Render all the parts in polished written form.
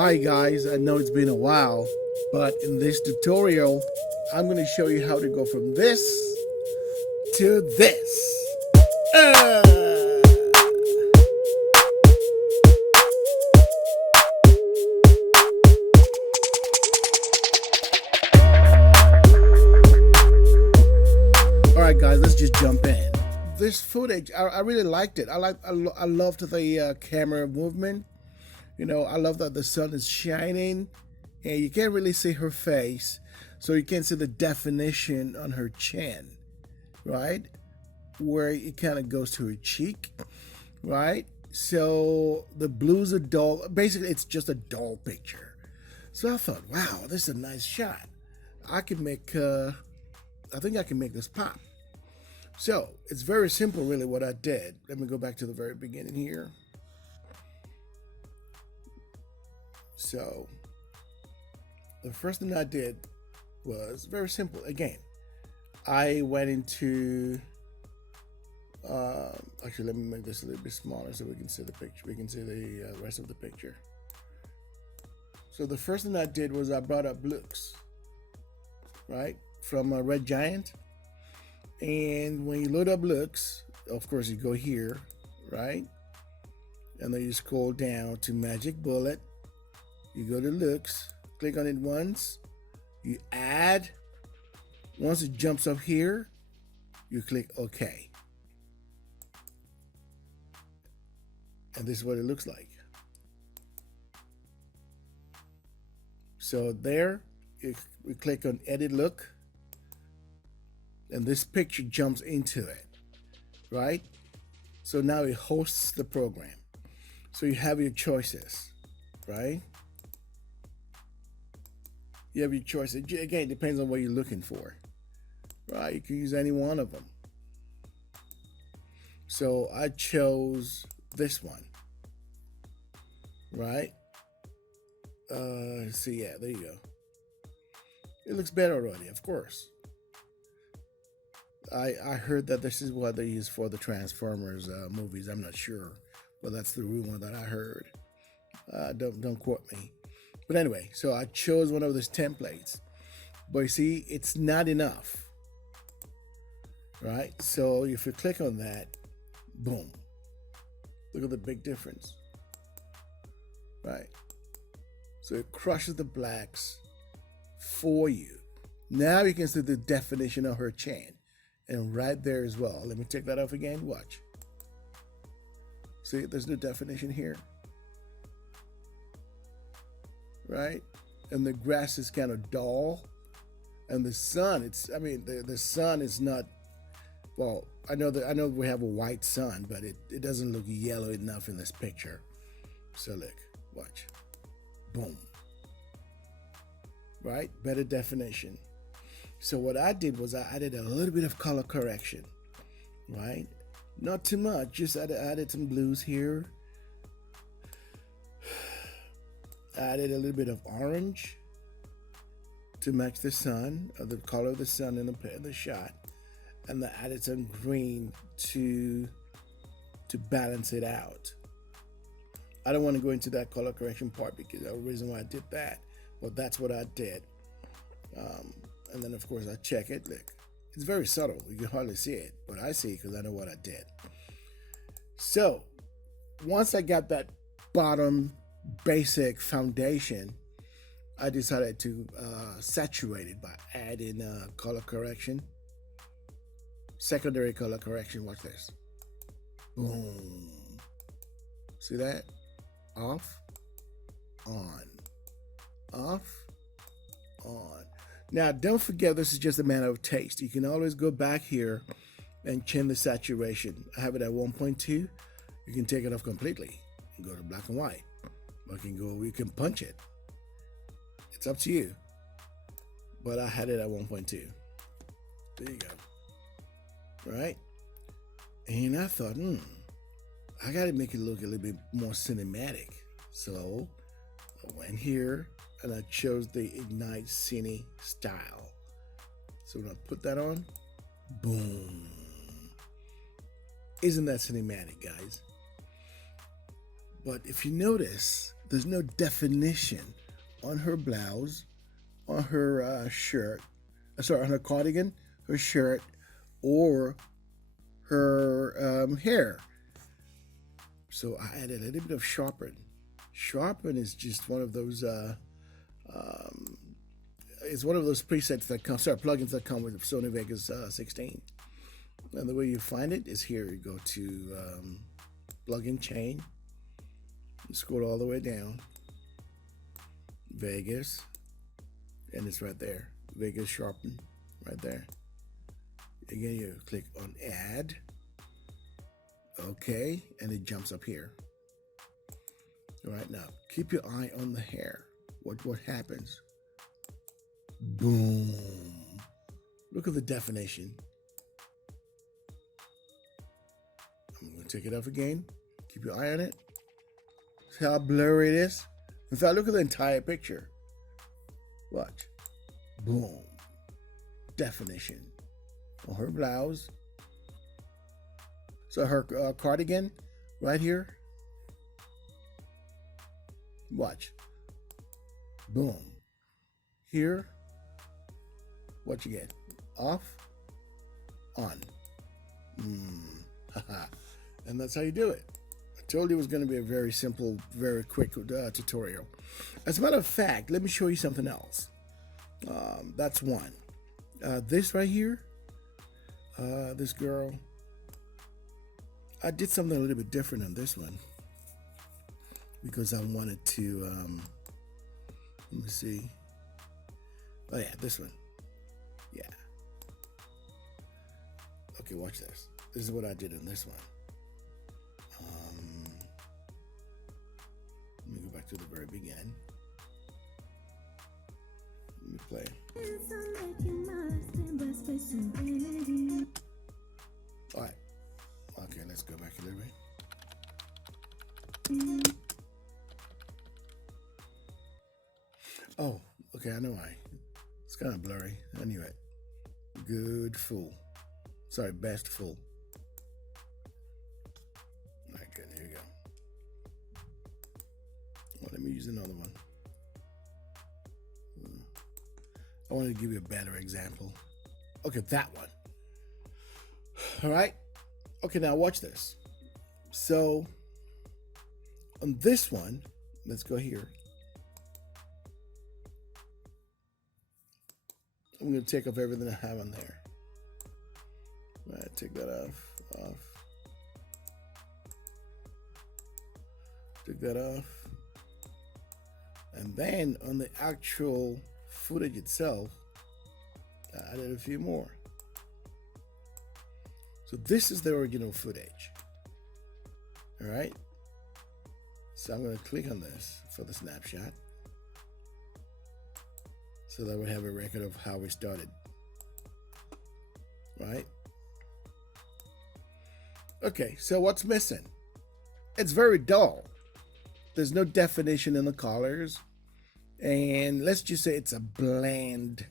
Hi guys, I know it's been a while, but in this tutorial, I'm going to show you how to go from this to this. Uh. Alright guys, let's just jump in. This footage, I really liked it. I loved the camera movement. You know, I love that the sun is shining and you can't really see her face, so you can see the definition on her chin, right? Where it kind of goes to her cheek, right? So the blues are dull. Basically, it's just a dull picture. So I thought, wow, this is a nice shot. I think I can make this pop. So it's very simple, really, what I did. Let me go back to the very beginning here. So the first thing I did was very simple. Again, I went into actually, let me make this a little bit smaller so we can see the picture. We can see the rest of the picture. So the first thing I did was I brought up looks, right, from a Red Giant. And when you load up looks, of course, you go here, right, and then you scroll down to Magic Bullet. You go to looks, click on it once, you add. Once it jumps up here, you click OK. And this is what it looks like. So there, we click on edit look, and this picture jumps into it, right? So now it hosts the program. So you have your choices, right? You have your choice. Again, it depends on what you're looking for, right? You can use any one of them. So I chose this one, right? So yeah, there you go. It looks better already, of course. I heard that this is what they use for the Transformers movies. I'm not sure, but that's the rumor that I heard. Don't quote me. But anyway, so I chose one of those templates. But you see, it's not enough, right? So if you click on that, boom. Look at the big difference, right? So it crushes the blacks for you. Now you can see the definition of her chin. And right there as well. Let me take that off again. Watch. See, there's no definition here. Right? And the grass is kind of dull. And the sun, the sun is not, well, I know we have a white sun, but it doesn't look yellow enough in this picture. So look, watch. Boom. Right? Better definition. So what I did was I added a little bit of color correction, right? Not too much, just added some blues here. Added a little bit of orange to match the sun, or the color of the sun in the shot. And then added some green to balance it out. I don't want to go into that color correction part because the reason why I did that, but that's what I did. And then, of course, I check it. Look, it's very subtle. You can hardly see it, but I see it because I know what I did. So, once I got that bottom basic foundation, I decided to saturate it by adding color correction. Secondary color correction. Watch this. Boom. See that? Off, on, off, on. Now, don't forget, this is just a matter of taste. You can always go back here and change the saturation. I have it at 1.2. You can take it off completely and go to black and white. Or you can punch it. It's up to you. But I had it at 1.2. There you go. Right? And I thought, I got to make it look a little bit more cinematic. So I went here and I chose the Ignite Cine style. So when I put that on, boom. Isn't that cinematic, guys? But if you notice, There's no definition on her blouse, on her shirt, sorry, on her cardigan, her shirt, or her hair. So I added a little bit of sharpen. Sharpen is just one of those. It's one of those presets that come, sorry, plugins that come with Sony Vegas 16. And the way you find it is here. You go to plugin chain, you scroll all the way down, Vegas, and it's right there. Vegas Sharpen, right there. Again, you click on Add. Okay, and it jumps up here. All right, now keep your eye on the hair. What happens? Boom. Look at the definition. I'm going to take it off again. Keep your eye on it. See how blurry it is? In fact, look at the entire picture. Watch. Boom. Definition. On her blouse. So her cardigan right here. Watch. Boom. Here. What you get? Off. On. And that's how you do it. I told you it was going to be a very simple, very quick tutorial. As a matter of fact, let me show you something else. That's one. This right here. This girl. I did something a little bit different on this one because I wanted to, let me see. Oh yeah, this one. Yeah. Okay, watch this. This is what I did on this one. Let me go back to the very beginning. Let me play. All right. Okay, let's go back a little bit. Oh, okay, I know why. It's kind of blurry. Anyway, good fool. Sorry, best fool. All right, good. Here you go. Well, let me use another one. I want to give you a better example. Okay, that one. All right. Okay, now watch this. So on this one, let's go here. I'm going to take off everything I have on there. All right, take that off. Take that off. And then on the actual footage itself, I added a few more. So this is the original footage. All right. So I'm going to click on this for the snapshot, so that we have a record of how we started. Right. Okay. So what's missing? It's very dull. There's no definition in the colors, and let's just say it's a bland.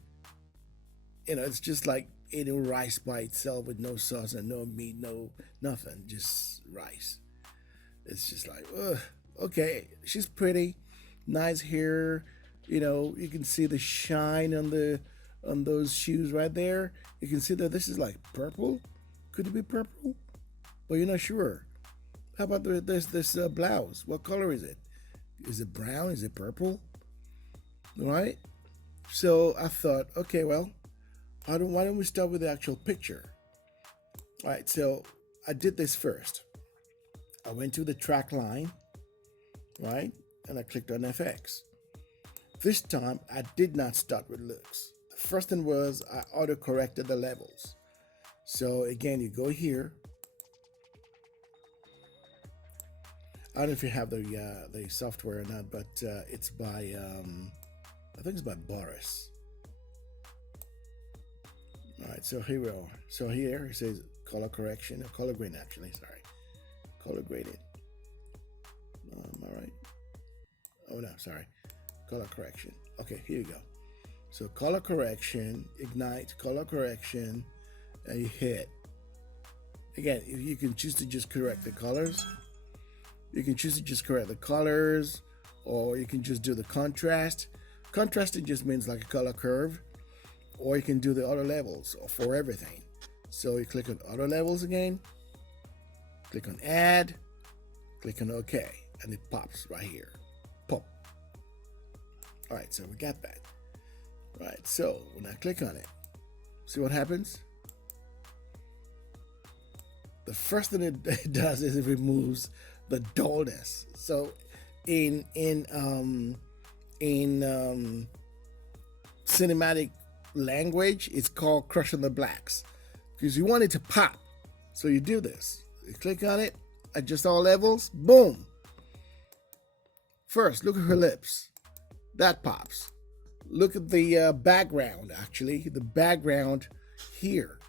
It's just like eating rice by itself with no sauce and no meat, no nothing, just rice. It's just like, ugh. Okay, she's pretty, nice hair. You can see the shine on those shoes right there. You can see that this is like purple. Could it be purple? Well, you're not sure. How about this blouse? What color is it? Is it brown? Is it purple? All right. So I thought, okay, well, why don't we start with the actual picture? All right, so I did this first. I went to the track line, right? And I clicked on FX. This time, I did not start with looks. The first thing was I auto-corrected the levels. So again, you go here. I don't know if you have the software or not, but it's by, I think it's by Boris. All right, so here we are. So here it says color correction, or color grading actually, sorry. Color grading. All right. Oh no, sorry. Color correction. Okay, here you go. So color correction, ignite, color correction, and you hit. Again, if you can choose to just correct the colors. You can choose to just correct the colors, or you can just do the contrast. Contrasting just means like a color curve, or you can do the auto levels for everything. So you click on auto levels again, click on add, click on OK, and it pops right here. Pop. All right, so we got that. All right, so when I click on it, see what happens? The first thing it does is it removes the dullness. So in cinematic language, it's called crushing the blacks, because you want it to pop. So you do this. You click on it, adjust all levels, boom. First, look at her lips. That pops. Look at the background, actually. The background here,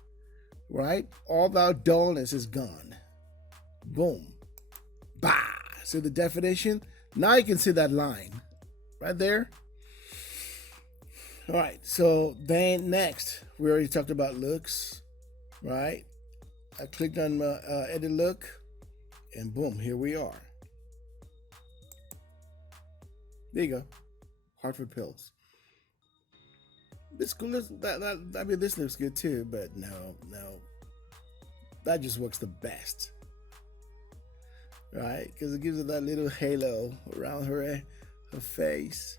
right? All that dullness is gone. Boom. Bah. See the definition? Now you can see that line right there. All right, so then next, we already talked about looks, right? I clicked on edit look, and boom, here we are. There you go, Hartford Pills. This cool. I mean, this looks good too, but no, that just works the best, right? Because it gives it that little halo around her face.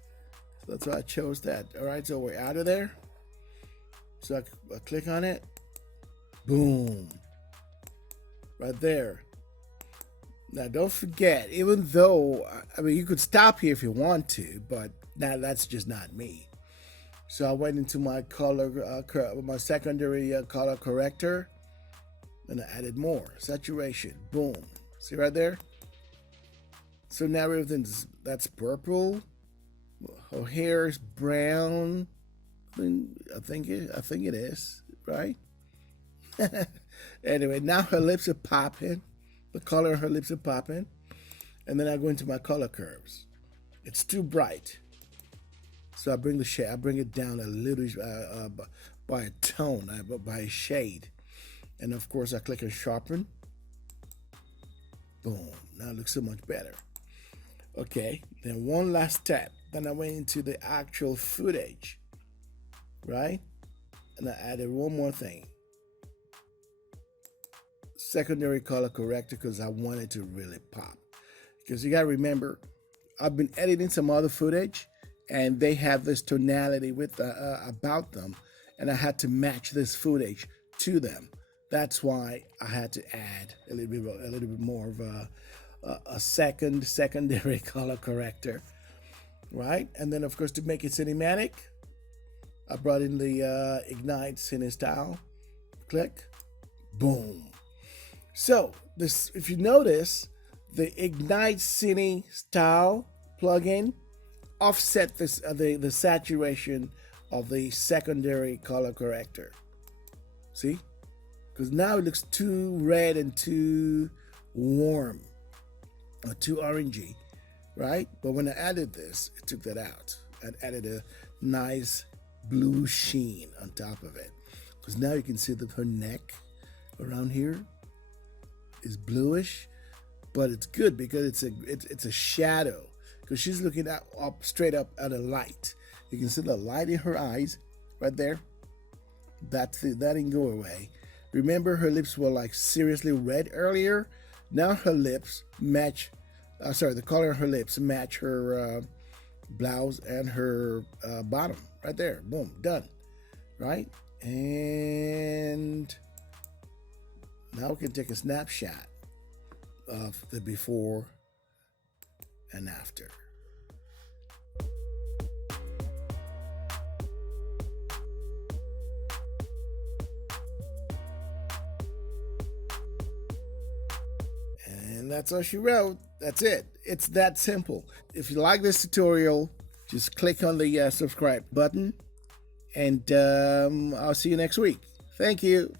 So that's why I chose that. All right, so we're out of there. So I click on it, boom, right there. Now don't forget, even though, I mean, you could stop here if you want to, but now that's just not me. So I went into my color, my secondary color corrector, and I added more saturation. Boom, see right there. So now everything's that's purple. Her hair is brown. I think it is, right? Anyway, now her lips are popping. The color of her lips are popping. And then I go into my color curves. It's too bright. So I bring the shade, I bring it down a little by a tone, by a shade. And of course I click on sharpen. Boom, now it looks so much better. Okay, then one last step. Then I went into the actual footage, right? And I added one more thing. Secondary color corrector, because I wanted to really pop. Because you gotta remember, I've been editing some other footage and they have this tonality with about them, and I had to match this footage to them. That's why I had to add a little bit more of a secondary color corrector, right? And then of course, to make it cinematic, I brought in the Ignite Cine Style. Click, boom. So this, if you notice, the Ignite Cine Style plugin offset this the saturation of the secondary color corrector. See? Because now it looks too red and too warm or too orangey, right? But when I added this, it took that out. I added a nice blue sheen on top of it. Because now you can see that her neck around here is bluish, but it's good because it's a shadow. Because she's looking up straight up at a light. You can see the light in her eyes right there. That didn't go away. Remember, her lips were like seriously red earlier. Now her lips match. The color of her lips match her blouse and her bottom right there. Boom, done. Right, and now we can take a snapshot of the before and after. And that's all she wrote. That's it. It's that simple. If you like this tutorial, just click on the subscribe button, and I'll see you next week. Thank you.